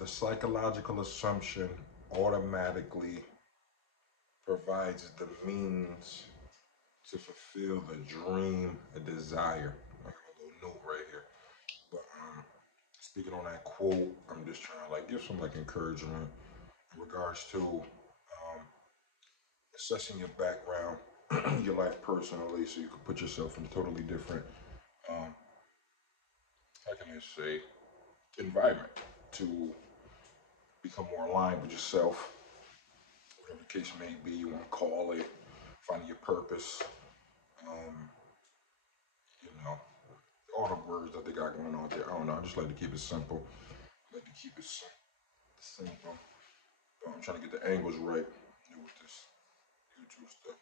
The psychological assumption automatically provides the means to fulfill the dream, a desire. I have a little note right here. But speaking on that quote, I'm just trying to like give some like encouragement in regards to assessing your background, your life personally, so you can put yourself in a totally different, um, how can I say, environment to become more aligned with yourself, whatever the case may be. You want to call it finding your purpose. Um, you know, all the words that they got going on there. I don't know. I just like to keep it simple. I like to keep it simple. I'm trying to get the angles right with this YouTube stuff.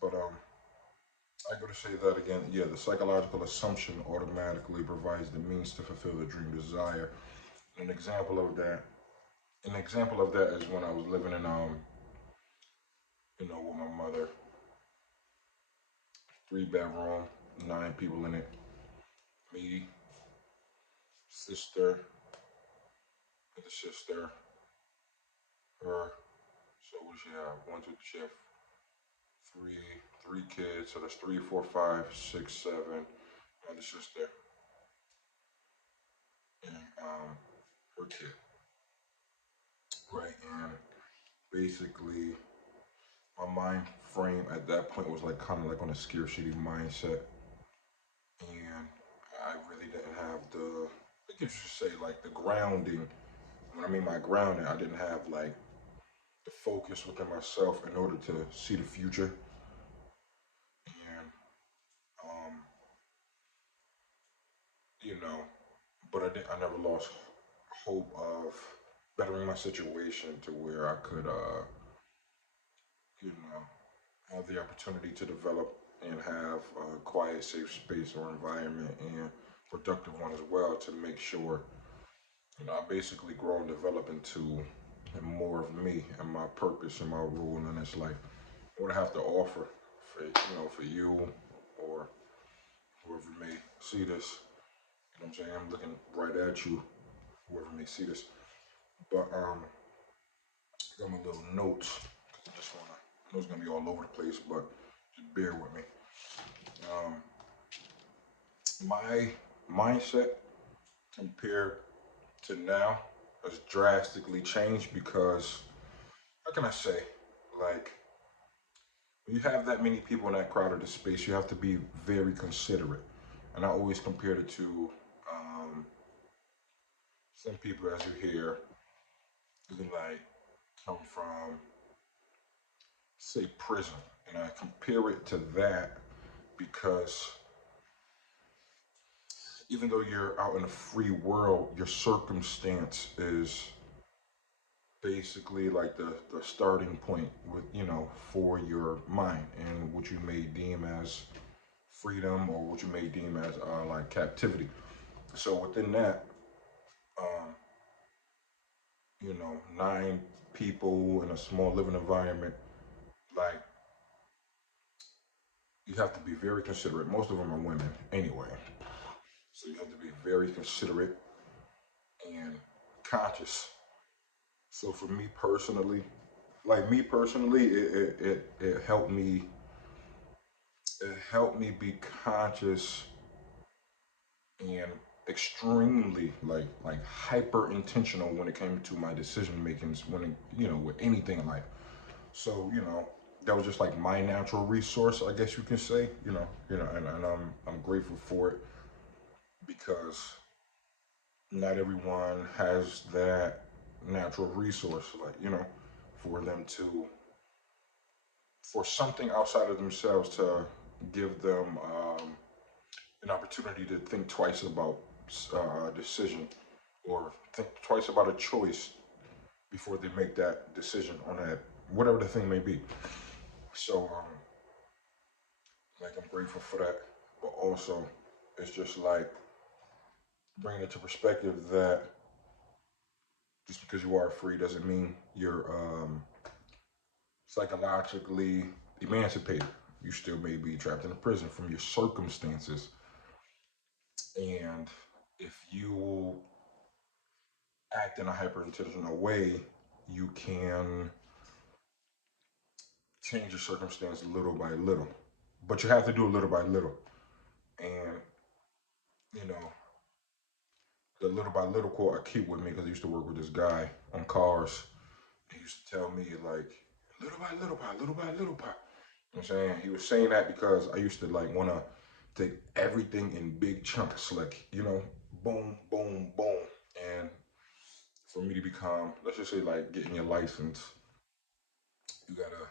But I go to say that again. Yeah, the psychological assumption automatically provides the means to fulfill the dream desire. An example of that. An example of that is when I was living in with my mother, 3 bedroom, 9 people in it. Me, sister, the sister, her. So what does she have? One, two, she have three kids. So that's three, four, five, six, seven. My sister and her kid. Right, and basically my mind frame at that point was like kind of like on a scarcity mindset, and I really didn't have the, I guess you should say like the grounding. When I mean my grounding, I didn't have like the focus within myself in order to see the future, and um, you know, but I never lost hope of bettering my situation to where I could, you know, have the opportunity to develop and have a quiet, safe space or environment and productive one as well to make sure, I basically grow and develop into more of me and my purpose and my role in this life. What I have to offer for you or whoever may see this. You know what I'm saying? I'm looking right at you, whoever may see this. But I got my little notes because I just wanna. I know it's gonna be all over the place, but just bear with me. Um, my mindset compared to now has drastically changed because how can I say, like, when you have that many people in that crowded space, you have to be very considerate. And I always compared it to some people, as you hear, who like come from, say, prison, and I compare it to that because even though you're out in a free world, your circumstance is basically like the starting point with for your mind and what you may deem as freedom or what you may deem as like captivity. So within that, um, 9 people in a small living environment, like you have to be very considerate. Most of them are women anyway, so you have to be very considerate and conscious. So for me personally, it helped me. It helped me be conscious and extremely like hyper intentional when it came to my decision makings when with anything in life. So that was just like my natural resource, I guess you can say. And I'm grateful for it because not everyone has that natural resource, like for them to for something outside of themselves to give them an opportunity to think twice about a decision or think twice about a choice before they make that decision on that whatever the thing may be. So like I'm grateful for that, but also it's just like bringing it to perspective that just because you are free doesn't mean you're psychologically emancipated. You still may be trapped in a prison from your circumstances. And if you act in a hyper intentional way, you can change your circumstance little by little. But you have to do it little by little. And, you know, the little by little quote I keep with me because I used to work with this guy on cars. He used to tell me, like, little by little by little by little by. You know what I'm saying? He was saying that because I used to, like, want to take everything in big chunks, like, boom, boom, boom. And for me to become, let's just say, like, getting your license, you gotta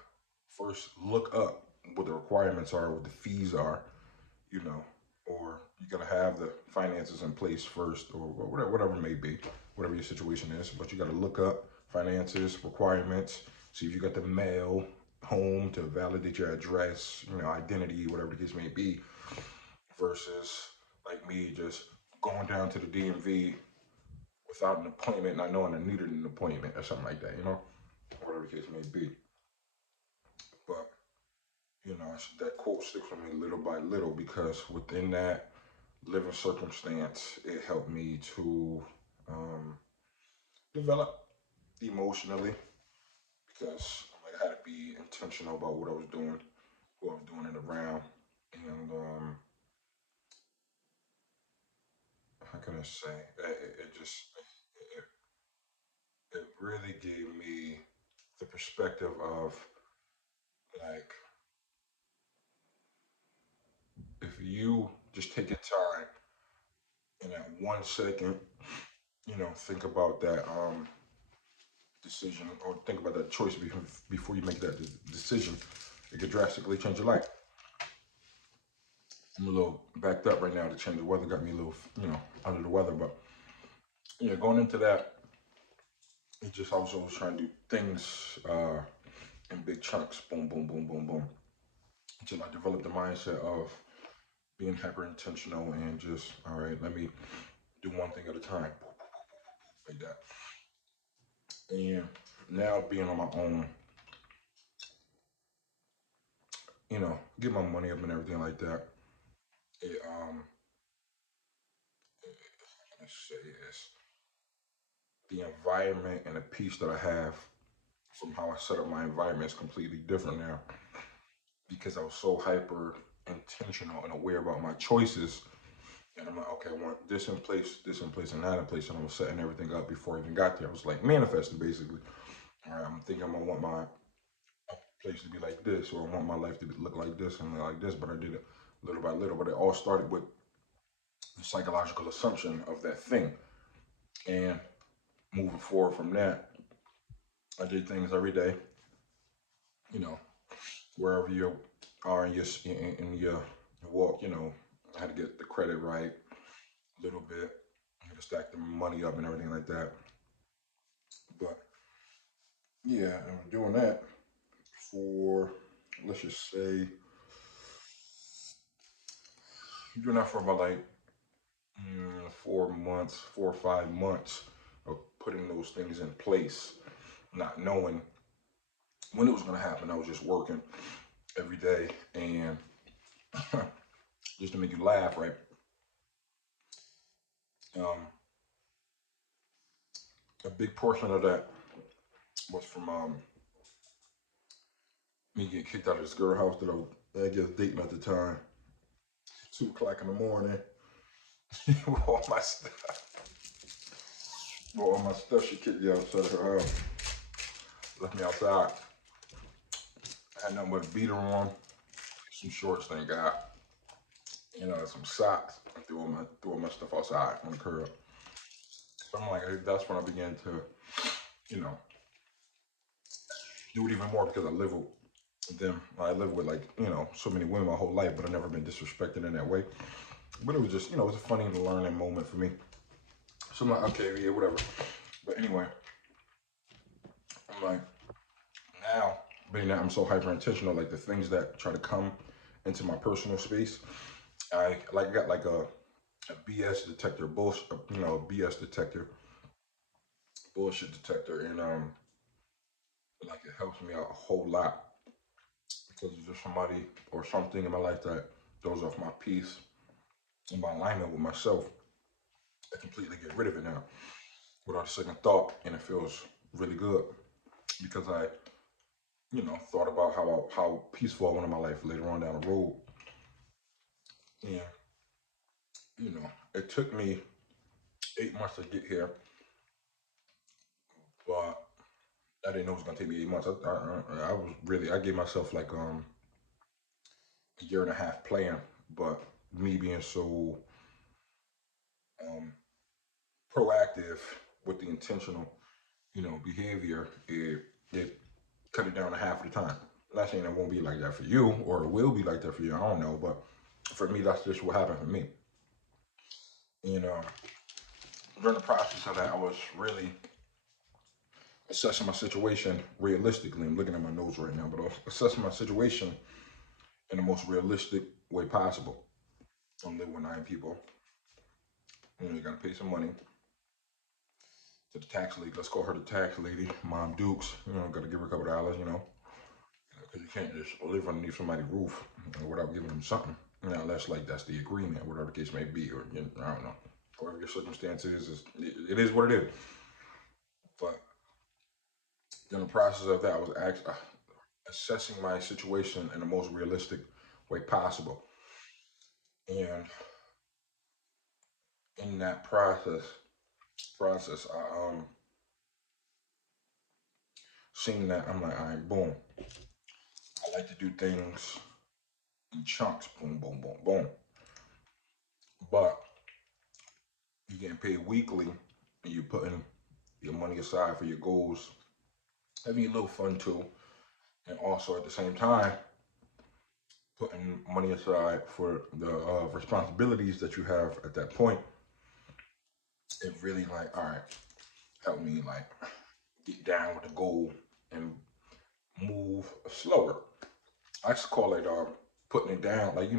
first look up what the requirements are, what the fees are, you know, or you gotta have the finances in place first, or whatever it may be, whatever your situation is. But you gotta look up finances, requirements, see if you got the mail home to validate your address, identity, whatever the case may be, versus like me just going down to the DMV without an appointment, not knowing I needed an appointment or something like that, whatever the case may be. But that quote sticks with me little by little because within that living circumstance, it helped me to um, develop emotionally because like, I had to be intentional about what I was doing, who I was doing it around, and how can I say? It just it really gave me the perspective of like if you just take your time in that 1 second, think about that decision or think about that choice before you make that decision, it could drastically change your life. I'm a little backed up right now. The change of weather got me a little, under the weather. But yeah, going into that, it just I was always trying to do things in big chunks, boom, boom, boom, boom, boom, until I developed the mindset of being hyper intentional and just all right, let me do one thing at a time, like that. And now being on my own, get my money up and everything like that. It let's say is the environment and the peace that I have from how I set up my environment is completely different now because I was so hyper intentional and aware about my choices. And I'm like, okay, I want this in place, and that in place. And I was setting everything up before I even got there. I was like manifesting basically. All right, I'm thinking I'm gonna want my place to be like this, or I want my life to look like this and like this. But I did it little by little. But it all started with the psychological assumption of that thing. And moving forward from that, I did things every day, you know, wherever you are in your walk, I had to get the credit right a little bit, I had to stack the money up and everything like that. But yeah, I'm doing that for let's just say I'm doing that for about like 4 months, 4 or 5 months of putting those things in place, not knowing when it was going to happen. I was just working every day, and just to make you laugh, right? Um, a big portion of that was from me getting kicked out of this girl house that I guess dating at the time. 2 o'clock in the morning, with all my stuff, she kicked me outside of her house, left me outside. I had nothing but a beater on, some shorts, thank God, some socks. I threw all my stuff outside on the curb. So I'm like, that's when I began to, you know, do it even more because I live with them. I live with like, so many women my whole life, but I've never been disrespected in that way. But it was just, it was a funny learning moment for me. So I'm like, okay, yeah, whatever. But anyway, I'm like, now, being that I'm so hyper intentional, like the things that try to come into my personal space, I like got like a BS detector, bullshit, a BS detector, bullshit detector, and like it helps me out a whole lot because there's somebody or something in my life that throws off my peace and my alignment with myself. I completely get rid of it now. without a second thought, and it feels really good because I, thought about how peaceful I wanted my life later on down the road. And it took me 8 months to get here, but I didn't know it was gonna take me 8 months. I was really, I gave myself like a year and a half plan, but me being so um, proactive with the intentional, behavior, it cut it down to half of the time. I'm not saying it won't be like that for you, or it will be like that for you. I don't know, but for me, that's just what happened for me. And during the process of that, I was really assessing my situation realistically. I'm looking at my notes right now, but I was assessing my situation in the most realistic way possible. I'm living with 9 people. You got to pay some money to the tax lady. Let's call her the tax lady, Mom Dukes. Got to give her a couple of dollars, because you can't just live underneath somebody's roof without giving them something. Unless like that's the agreement, whatever the case may be, or I don't know, whatever your circumstances is, it is what it is. But in the process of that, I was actually assessing my situation in the most realistic way possible, and in that process, I seen that I'm like, all right, boom. I like to do things in chunks, boom, boom, boom, boom. But you're getting paid weekly, and you're putting your money aside for your goals, having a little fun too, and also at the same time putting money aside for the responsibilities that you have at that point. It really like, all right, help me like get down with the goal and move slower. I just call it putting it down, like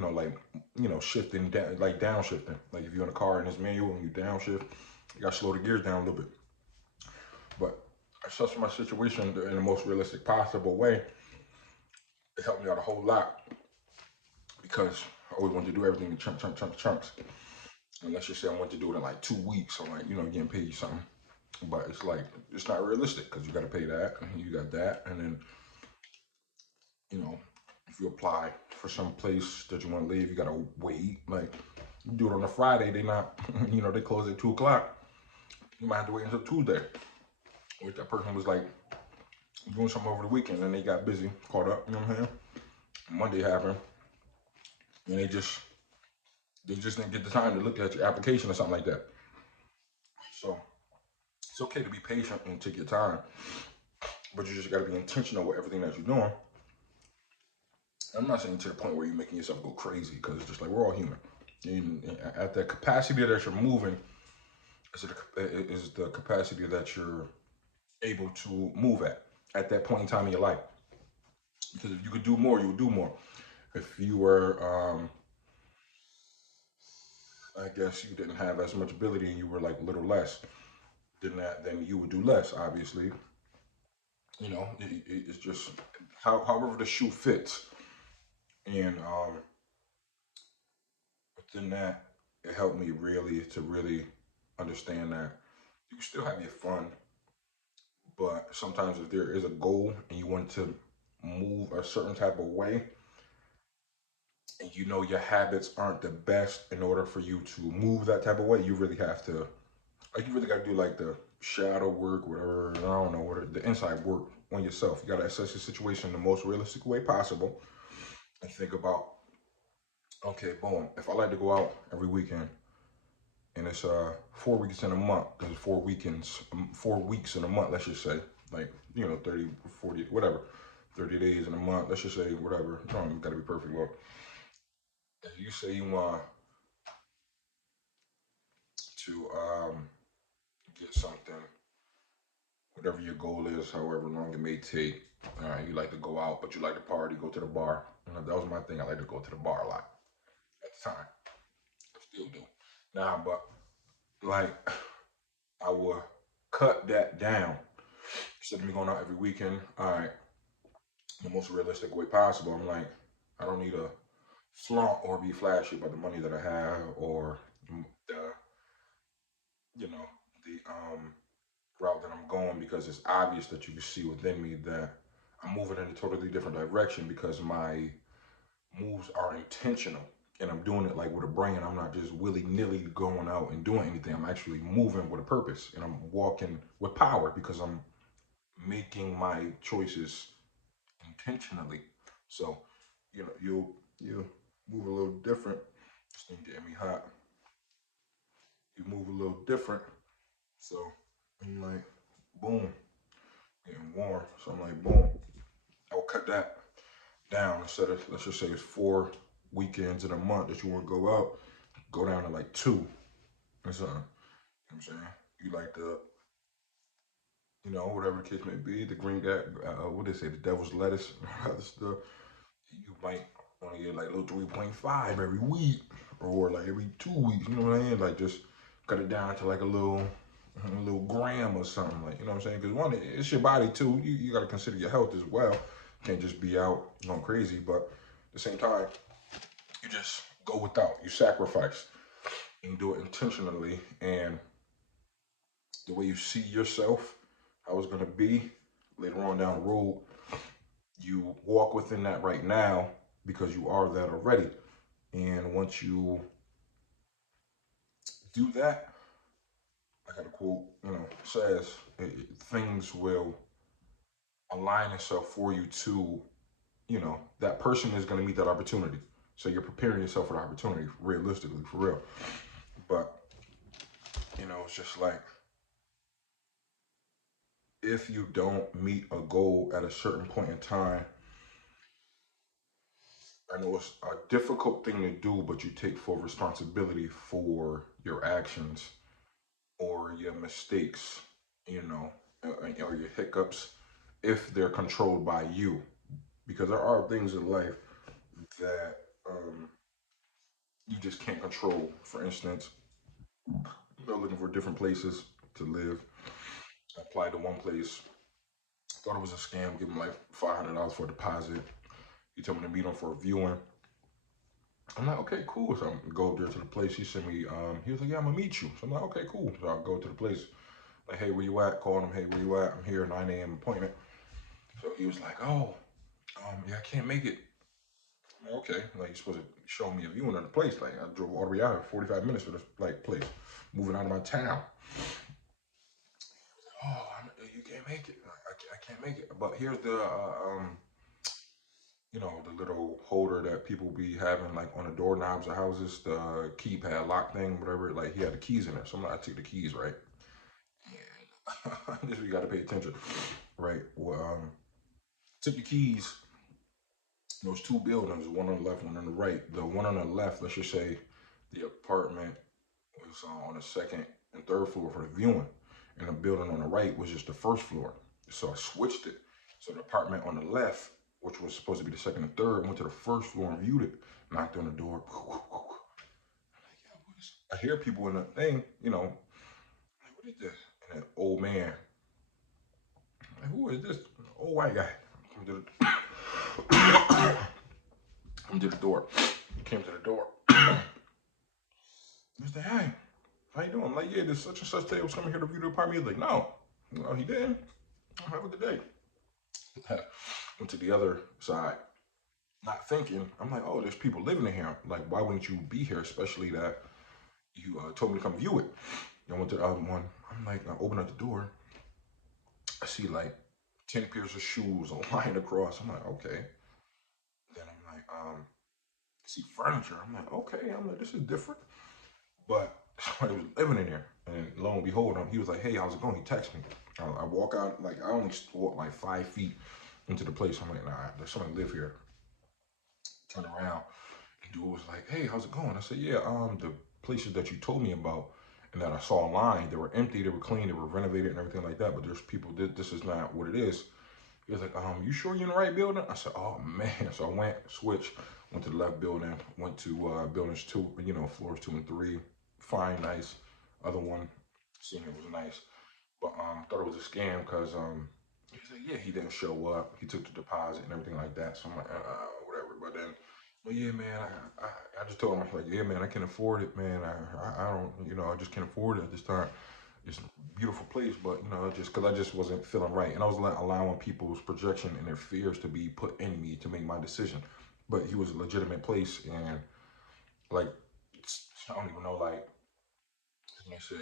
shifting down, like downshifting. Like if you're in a car and it's manual and you downshift, you gotta slow the gears down a little bit. But assessing my situation in the most realistic possible way, it helped me out a whole lot because I always wanted to do everything in chunks. Unless you say I want to do it in like 2 weeks, so like getting paid something. But it's like it's not realistic because you got to pay that, and you got that, and then you know if you apply for some place that you want to leave, you gotta wait. Like you do it on a Friday, they not, they close at 2 o'clock. You might have to wait until Tuesday. Which that person was like doing something over the weekend, and they got busy, caught up. You know what I'm saying? Monday happened, and they just didn't get the time to look at your application or something like that. So it's okay to be patient and take your time, but you just got to be intentional with everything that you're doing. I'm not saying to the point where you're making yourself go crazy because it's just like we're all human. And at the capacity that you're moving is the capacity that you're able to move at that point in time in your life. Because if you could do more, you would do more. If you were, I guess you didn't have as much ability and you were like a little less than that, then you would do less. Obviously, it's just however the shoe fits. And within that, it helped me really understand that you can still have your fun, but sometimes if there is a goal and you want to move a certain type of way, and your habits aren't the best in order for you to move that type of way, you really have to, like, you really got to do like the shadow work, whatever, I don't know, whatever, the inside work on yourself. You got to assess the situation in the most realistic way possible and think about, okay, boom, if I like to go out every weekend and it's 4 weeks in a month, because 4 weekends, 4 weeks in a month, let's just say, like, 30, 40, whatever, 30 days in a month, let's just say, whatever, you don't got to be perfect, well, if you say you want to get something, whatever your goal is, however long it may take. You like to go out, but you like to party, go to the bar. That was my thing. I like to go to the bar a lot at the time. I still do. Nah, but like I would cut that down. Instead of me going out every weekend, all right, the most realistic way possible. I'm like, I don't need to flaunt or be flashy about the money that I have or the, the route that I'm going, because it's obvious that you can see within me that I'm moving in a totally different direction, because my moves are intentional, and I'm doing it like with a brain. I'm not just willy nilly going out and doing anything. I'm actually moving with a purpose, and I'm walking with power because I'm making my choices intentionally. So, you move a little different. This thing getting me hot. You move a little different. So I'm like, boom, getting warm. So I'm like, boom. I'll cut that down. Instead of, let's just say it's 4 weekends in a month that you want to go out, go down to like 2 or something. You know what I'm saying? You like whatever the case may be, the green guy, what they say, the devil's lettuce, and other stuff. You might want to get like a little 3.5 every week, or like every 2 weeks. You know what I'm saying? Like, just cut it down to like a little gram or something. Like, you know what I'm saying? Because one, it's your body too. You got to consider your health as well. You can't just be out going crazy, but at the same time, you just go without. You sacrifice. You do it intentionally, and the way you see yourself, how it's gonna be later on down the road, you walk within that right now because you are that already. And once you do that, I got a quote, says things will align itself for you to, that person is going to meet that opportunity. So you're preparing yourself for the opportunity, realistically, for real. But, it's just like, if you don't meet a goal at a certain point in time, I know it's a difficult thing to do, but you take full responsibility for your actions or your mistakes, or your hiccups, if they're controlled by you. Because there are things in life that you just can't control. For instance, looking for different places to live. I applied to one place, thought it was a scam, give him like $500 for a deposit. He told me to meet him for a viewing. I'm like, okay, cool. So I go up there to the place. He sent me, he was like, yeah, I'm gonna meet you. So I'm like, okay, cool. So I go to the place. Like, hey, where you at? Calling him, hey, where you at? I'm here, 9 a.m. appointment. So he was like, oh, yeah, I can't make it. I'm like, okay, like, you're supposed to show me a viewing of the place. Like, I drove all the way out, 45 minutes for this like place, moving out of my town. Oh, you can't make it. I can't make it. But here's the little holder that people be having like on the doorknobs of houses, the keypad lock thing, whatever. Like, he had the keys in there. So I'm like, I took the keys, right? And this you got to pay attention, right? Well, took the keys. There was 2 buildings, one on the left, one on the right. The one on the left, let's just say, the apartment was on the second and third floor for the viewing, and the building on the right was just the first floor. So I switched it. So the apartment on the left, which was supposed to be the second and third, went to the first floor and viewed it. Knocked on the door. I hear people in the thing, like, what is this? And an old man, like, who is this? Old white guy. Come to the door. He came to the door. Mr. Hey, how you doing? I'm like, yeah, this such and such day was coming here to view the apartment. He's like, no, he didn't. Have a good day. Went to the other side, not thinking. I'm like, oh, there's people living in here. Like, why wouldn't you be here? Especially that you told me to come view it. I went to the other one. I'm like, I open up the door. I see like 10 pairs of shoes lined across. I'm like, okay. Then I'm like, see furniture. I'm like, okay. I'm like, this is different. But somebody was living in there. And lo and behold, he was like, hey, how's it going? He texted me. I walk out, like, I only walk like 5 feet into the place. I'm like, nah, there's somebody live here. Turn around. And dude was like, hey, how's it going? I said, yeah, the places that you told me about and that I saw online, they were empty, they were clean, they were renovated and everything like that. But there's people, this is not what it is. He was like, you sure you're in the right building? I said, oh man. So I went, switched, went to the left building, went to buildings 2, floors 2 and 3. Fine, nice. Other one, seeing it was nice. But thought it was a scam because he said, yeah, he didn't show up. He took the deposit and everything like that. So I'm like, whatever. But then, well, yeah, man, I just told him, I was like, yeah, man, I can't afford it, man. I don't, I just can't afford it at this time. it's a beautiful place, but just because I just wasn't feeling right, and I was allowing people's projection and their fears to be put in me to make my decision. But he was a legitimate place, and like I don't even know, like let me say,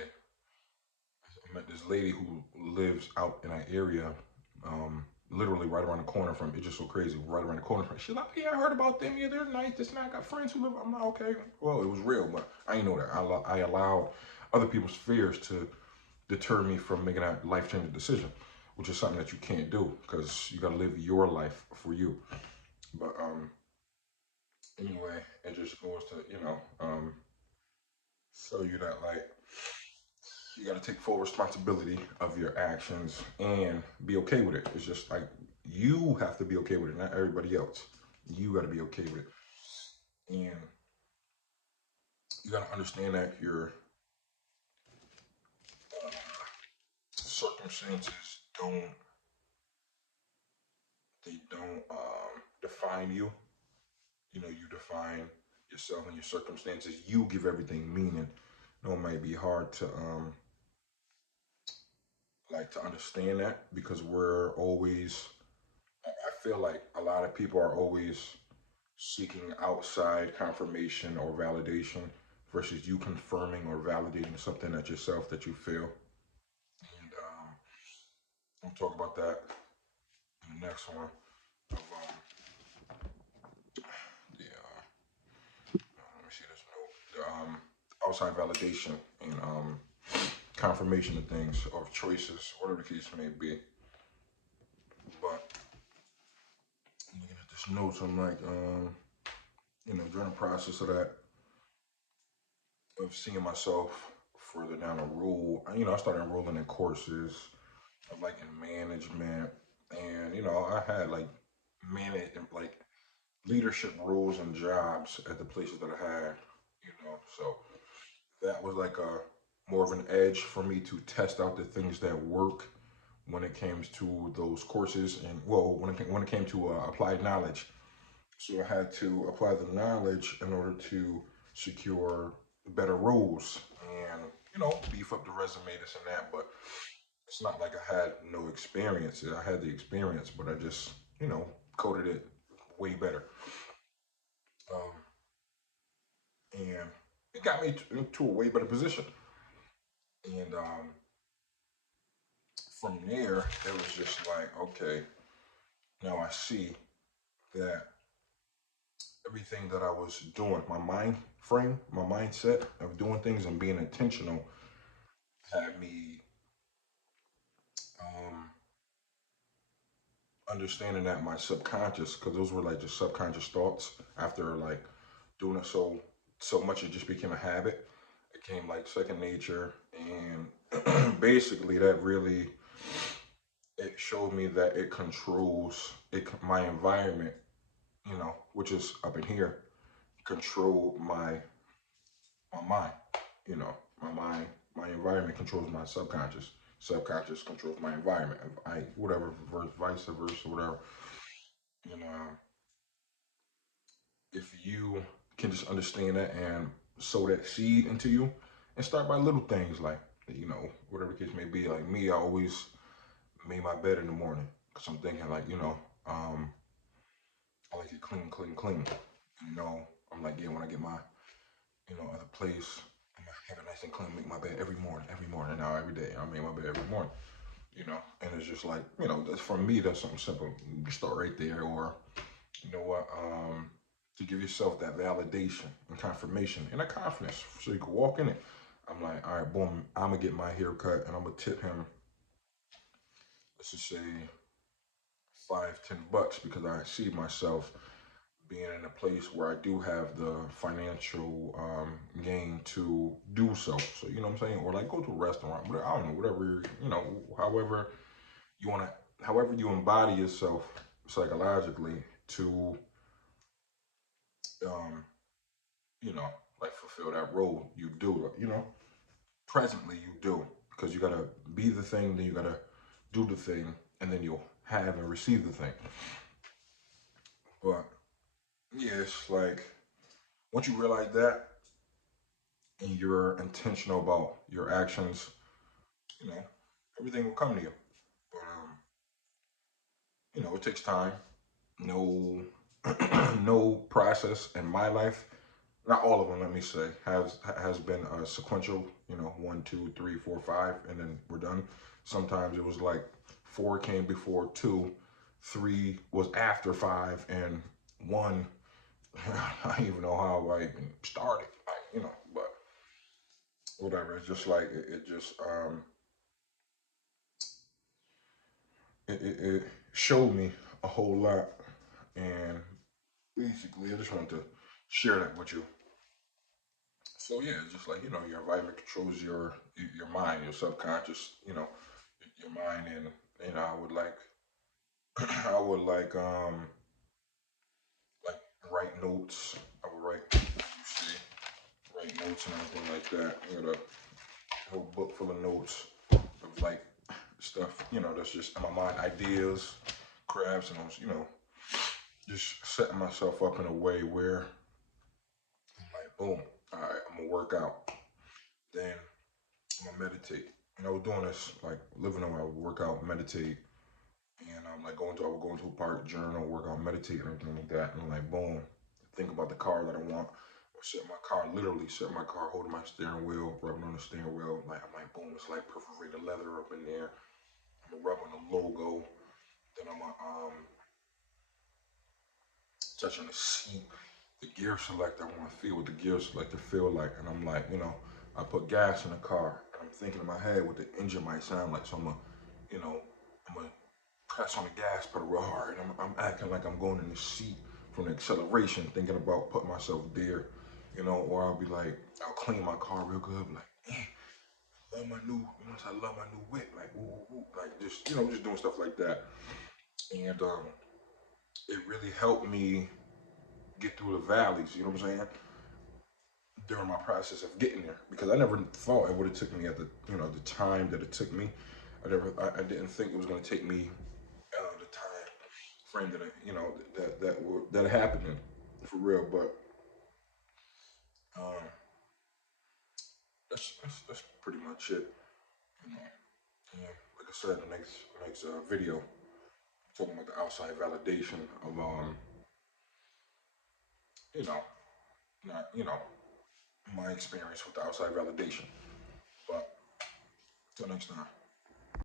I met this lady who lives out in an area, literally right around the corner from. It's just so crazy, right around the corner from. She's like, yeah, I heard about them. Yeah, they're nice. This and I got friends who live. I'm like, okay, well, it was real, but I didn't know that. I allowed other people's fears to deter me from making that life changing decision, which is something that you can't do because you got to live your life for you. But anyway, it just goes to show you that like you got to take full responsibility of your actions and be okay with it. It's just like you have to be okay with it, not everybody else. You got to be okay with it, and you got to understand that your uh, circumstances don't define you. You define yourself and your circumstances. You give everything meaning. It might be hard to like to understand that because we're always. I feel like a lot of people are always seeking outside confirmation or validation versus you confirming or validating something at yourself that you feel. And we'll talk about that in the next one. Of, let me see this note. Outside validation and confirmation of things, of choices, whatever the case may be. But looking at this notes, I'm like, during the process of that, of seeing myself further down the road, I started enrolling in courses of like in management, and I had like manage like leadership roles and jobs at the places that I had, so that was like a more of an edge for me to test out the things that work when it came to those courses and well when it came to applied knowledge. So I had to apply the knowledge in order to secure better roles and beef up the resume, this and that. But it's not like I had no experience. I had the experience, but I just coded it way better. Um, and it got me to a way better position. And from there, it was just like, okay, now I see that everything that I was doing, my mind frame, my mindset of doing things and being intentional had me um, understanding that my subconscious, because those were like just subconscious thoughts after like doing it so much, it just became a habit. It came like second nature, and basically that really it showed me that it controls my environment, which is up in here, control my mind. My mind, my environment controls my subconscious. Subconscious controls my environment. I whatever, vice versa, whatever. And if you can just understand that and sow that seed into you, and start by little things like whatever the case may be. Like me, I always made my bed in the morning because I'm thinking like I like it clean, clean, clean. I'm like, yeah, when I get my other place, I'm gonna have it nice and clean, make my bed every morning, now every day. I make my bed every morning, and it's just like, that's for me, that's something simple. You start right there, or you know what, to give yourself that validation and confirmation and a confidence so you can walk in it. I'm like, all right, boom, I'm gonna get my hair cut and I'm gonna tip him, let's just say $5, $10 because I see myself being in a place where I do have the financial gain to do so. So you know what I'm saying, or like go to a restaurant, whatever, I don't know, whatever however you want to, however you embody yourself psychologically to um, you know, like fulfill that role. You do, presently you do because you gotta be the thing, then you gotta do the thing, and then you'll have and receive the thing. But yeah, it's like once you realize that and you're intentional about your actions, you know, everything will come to you. But it takes time. No, no process in my life, not all of them, let me say, has been sequential. One, two, three, four, five, and then we're done. Sometimes it was like four came before two, three was after five, and one, I don't even know how I even started. But whatever. It's just like it just it showed me a whole lot, and basically, I just wanted to share that with you. So yeah, it's just like your environment controls your mind, your subconscious, your mind, and I would like I would like write notes. I would write notes and everything like that. A whole book full of notes of like stuff, that's just in my mind, ideas, crafts, and those, just setting myself up in a way where I'm like, boom, all right, I'm gonna work out. Then I'm gonna meditate. And I was doing this like living on. I would work out, meditate, and I'm like I would go into a park, journal, work out, meditate, and everything like that. And I'm like, boom, think about the car that I want. Or literally set my car, holding my steering wheel, rubbing on the steering wheel. Like I'm like, boom, it's like perforated leather up in there. I'm gonna rub on the logo. Then I'm gonna touch on the seat, the gear select. I want to feel what the gear selector feel like, and I'm like, I put gas in the car, and I'm thinking in my head what the engine might sound like. So you know, I'm gonna press on the gas pedal real hard, and I'm acting like I'm going in the seat from the acceleration, thinking about putting myself there, or I'll be like, I'll clean my car real good, be like, love my new, I love my new whip, like, woo, woo, woo, like just doing stuff like that, and it really helped me get through the valleys. You know what I'm saying? During my process of getting there, because I never thought it would have took me at the time that it took me. I didn't think it was going to take me the time frame that that happened in, for real. But um, that's pretty much it. You know, and like I said, the next video, talking about the outside validation of you know, not my experience with the outside validation. But till next time.